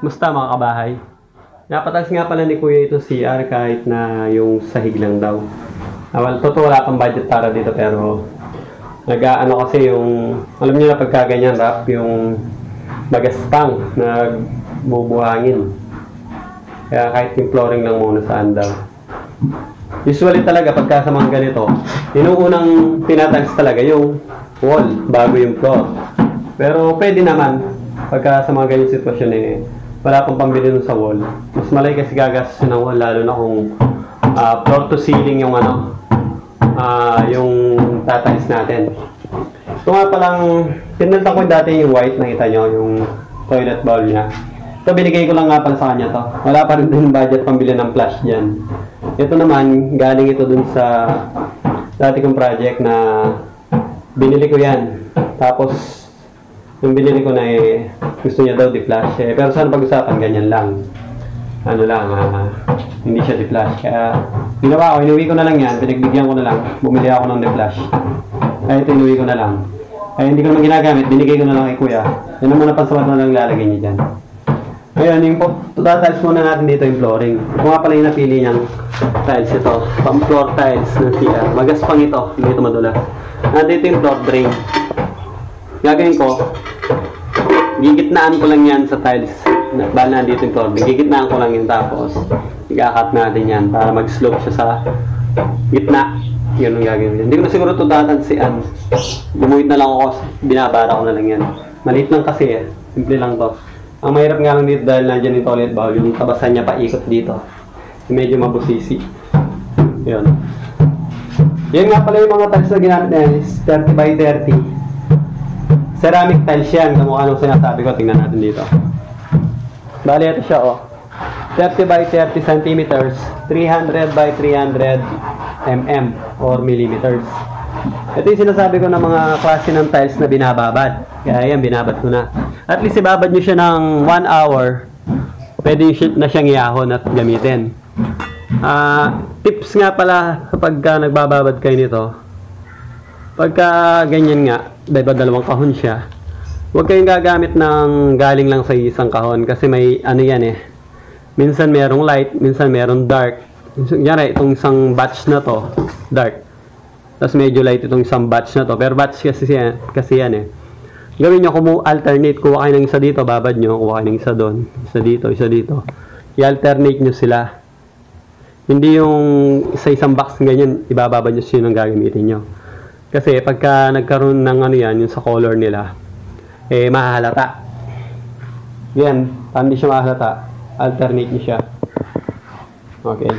Musta mga kabahay? Napataas nga pala ni Kuya ito CR kahit na yung sahig lang daw. Well, totoo wala pang budget para dito pero nag-aano kasi yung, alam niyo na pagka ganyan rap, yung magaspang na bubuhangin. Kaya kahit yung flooring lang muna saan daw. Usually talaga pagka sa mga ganito, inuunang tinatags talaga yung wall bago yung floor. Pero pwede naman pagka sa mga ganyan sitwasyon wala pang pambili nun sa wall. Mas malay kasi gagastos ng wall lalo na kung floor to ceiling yung yung tatags natin. Ito nga palang pinunta ko dati yung white, nakita nyo yung toilet bowl niya. Ito binigay ko lang nga pala sa kanya to. Wala pa rin din budget pambili ng flash dyan. Ito naman, galing ito dun sa dati kong project na binili ko yan. Tapos, yung binili ko na gusto niya daw di-flash. Pero saan pag-usapan, ganyan lang. Ano lang, hindi siya di-flash. Kaya, ginawa ko, inuwi ko na lang yan. Pinagbigyan ko na lang. Bumili ako ng di-flash. Kaya ito, inuwi ko na lang. Kaya hindi ko naman ginagamit. Binigay ko na lang kay Kuya. Yan naman na pansabat na lang lalagay niya dyan. Ngayon, yung tiles muna natin dito yung flooring. Kung nga pala yung napili niyang tiles ito. Pang floor tiles ng CR. Magaspang ito. Hindi ito madula. Nandito yung floor drain. Gagawin ko, gigitnaan ko lang yan sa tiles. Bala nandito yung floor drain. Gigitnaan ko lang yun tapos i-cut natin yan para mag-slope siya sa gitna. Yun ang gagawin. Hindi ko na siguro ito tatansian. Bumuhit na lang ako. Binabara ko na lang yan. Maliit lang kasi Simple lang to. Ang mahirap nga lang dito dahil nandiyan yung toilet bowl, yung tabasan niya paikot dito. Medyo mabusisi. Yun. Yan nga pala yung mga tiles na ginamit na yan is 30 by 30. Ceramic tiles yan. Kamukha nung sinasabi ko, tingnan natin dito. Bali, ito siya 30 by 30 centimeters, 300 by 300 mm or millimeters. Ito yung sinasabi ko ng mga klase ng tiles na binababad. Kaya yan, binabad ko na. At least ibabad nyo siya ng 1 hour. Pwede na siyang iahon at gamitin. Tips nga pala kapag nagbababad kayo nito. Pagka ganyan nga, diba dalawang kahon siya, huwag kayong gagamit ng galing lang sa isang kahon. Kasi may ano yan minsan merong light, minsan merong dark. Kunyari, itong isang batch na to, dark. Tapos medyo light itong isang batch na to. Pero batch kasi yan Gawin nyo, alternate. Kuha kayo ng isa dito, babad nyo. Kuha kayo ng isa doon. Isa dito, isa dito. I-alternate nyo sila. Hindi yung isa-isang box ganyan, ibababad nyo siya ng gagamitin nyo. Kasi pagka nagkaroon ng ano yan, yung sa color nila, mahalata. Yan, hindi siya mahalata. Alternate nyo siya. Okay.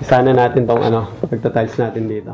Isa na natin tong pagta-tiles natin dito.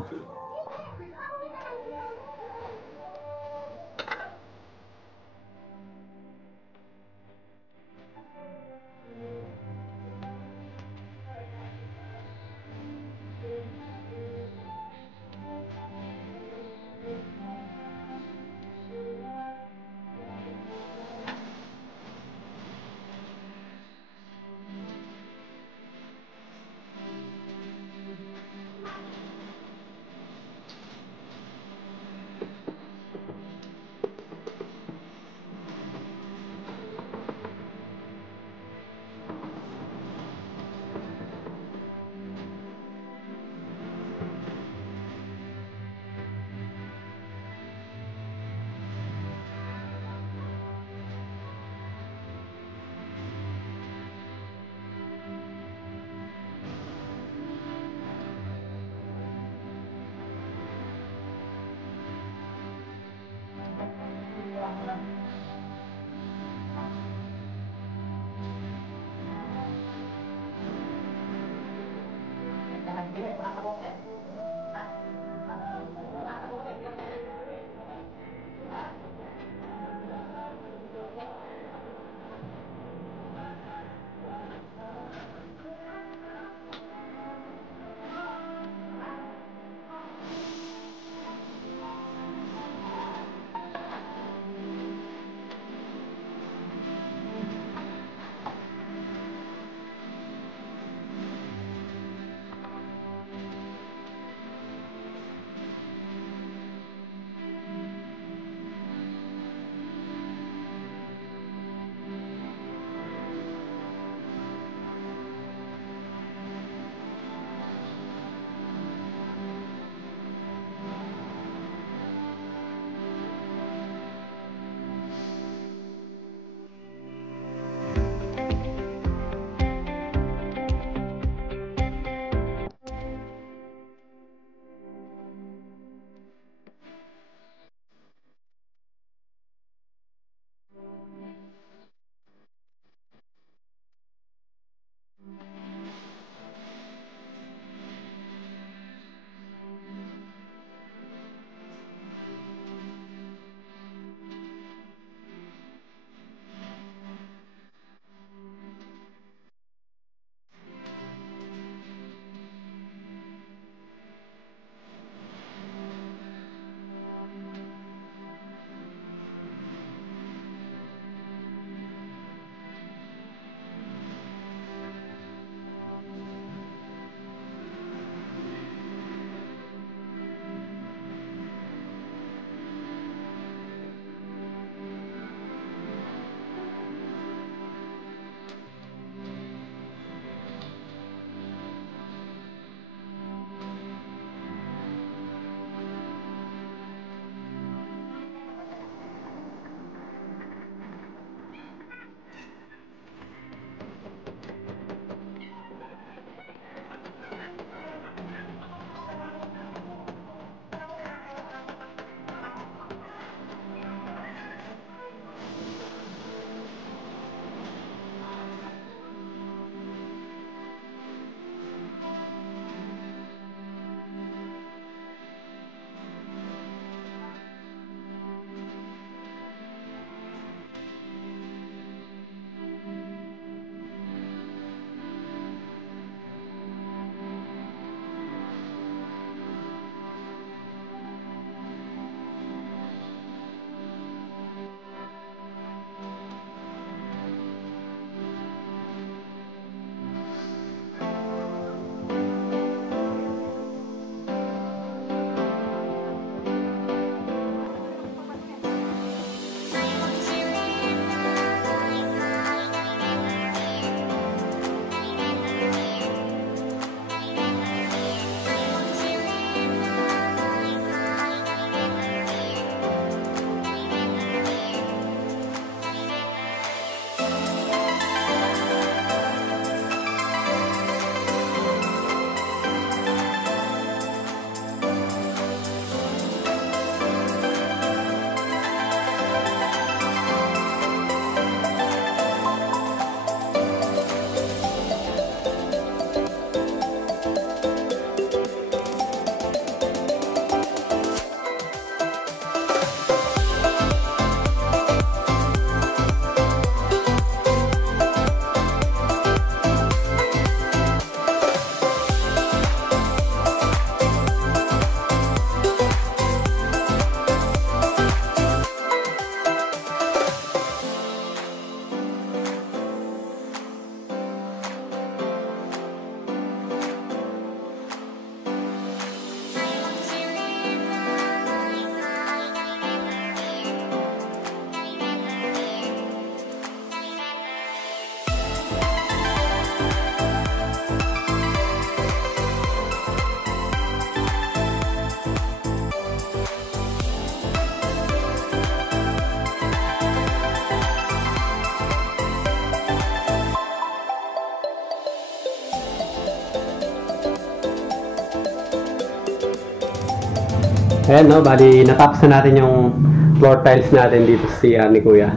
Ayan, no? Bali, natapos na natin yung floor tiles natin dito sa CR ni Kuya.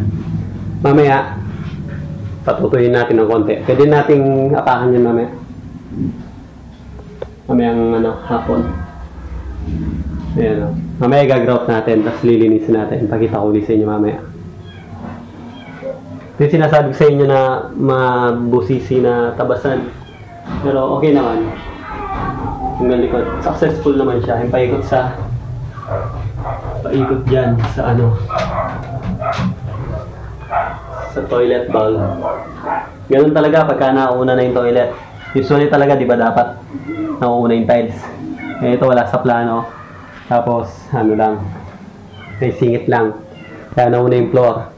Mamaya, patutuyin natin ng konti. Pwede nating apakan yun mamaya. Mamayang hapon. Ayan, no? Mamaya gagrout natin, tapos lilinisin natin. Pakita ko ulit sa inyo mamaya. Yung sinasabi ko sa inyo na mabusisi na tabasan. Pero okay naman. Yung likod, successful naman siya. Yung paikot dyan sa sa toilet bowl. Ganun talaga pagka nauna na yung toilet. Usually talaga, di ba dapat nauna yung tiles. Eh, ito wala sa plano. Tapos, lang. May singit lang. Kaya nauna yung floor.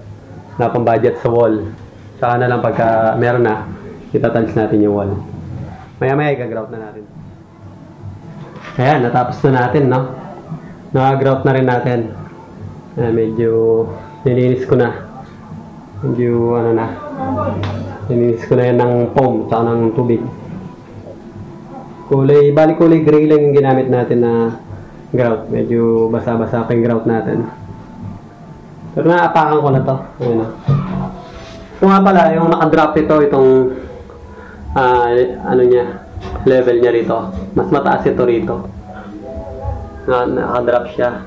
Na pang budget sa wall. Saka na lang pagka meron na, itatalis natin yung wall. Maya-maya gagrout na natin. Ayan, natapos na natin, no? Naka-grout na rin natin. Medyo nilinis ko na. Medyo nilinis ko na yan ng foam saka ng tubig. Bali kulay gray lang yung ginamit natin na grout. Medyo basa-basa pa yung grout natin. Pero naapakan ko na to. Ayan, no? Ito nga pala, yung nakadrop itong level niya rito. Mas mataas ito rito. Nakadrop siya.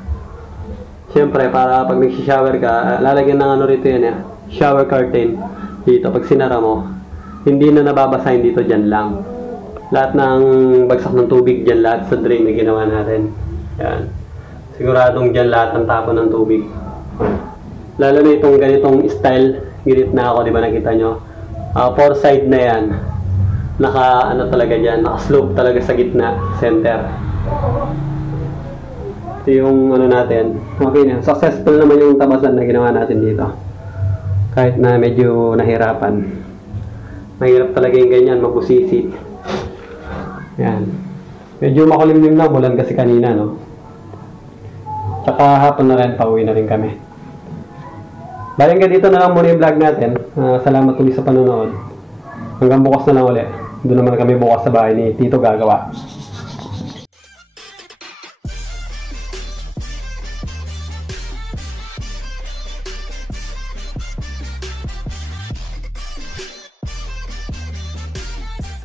Siyempre, para pag nag-shower ka, lalagyan ng rito yan, shower curtain. Dito, pag sinara mo, hindi na nababasahin dito, dyan lang. Lahat ng bagsak ng tubig dyan, lahat sa drain na ginawa natin. Yan. Siguradong dyan lahat ng tapon ng tubig. Lalo na itong ganitong style, ginit na ako, di ba nakita nyo? Four side na yan. Talaga dyan, naka-slope talaga sa gitna, center. Ito yung natin. Okay na, successful naman yung tabasan na ginawa natin dito. Kahit na medyo nahirapan. Mahirap talaga yung ganyan, mabusisi. Yan. Medyo makulimlim na, bulan kasi kanina, no? Tsaka hapon na rin, pauwi na rin kami. Bali hanggang dito na lang muna yung vlog natin. Salamat ulit sa panonood. Hanggang bukas na lang ulit. Doon naman kami bukas sa bahay ni Tito gagawa.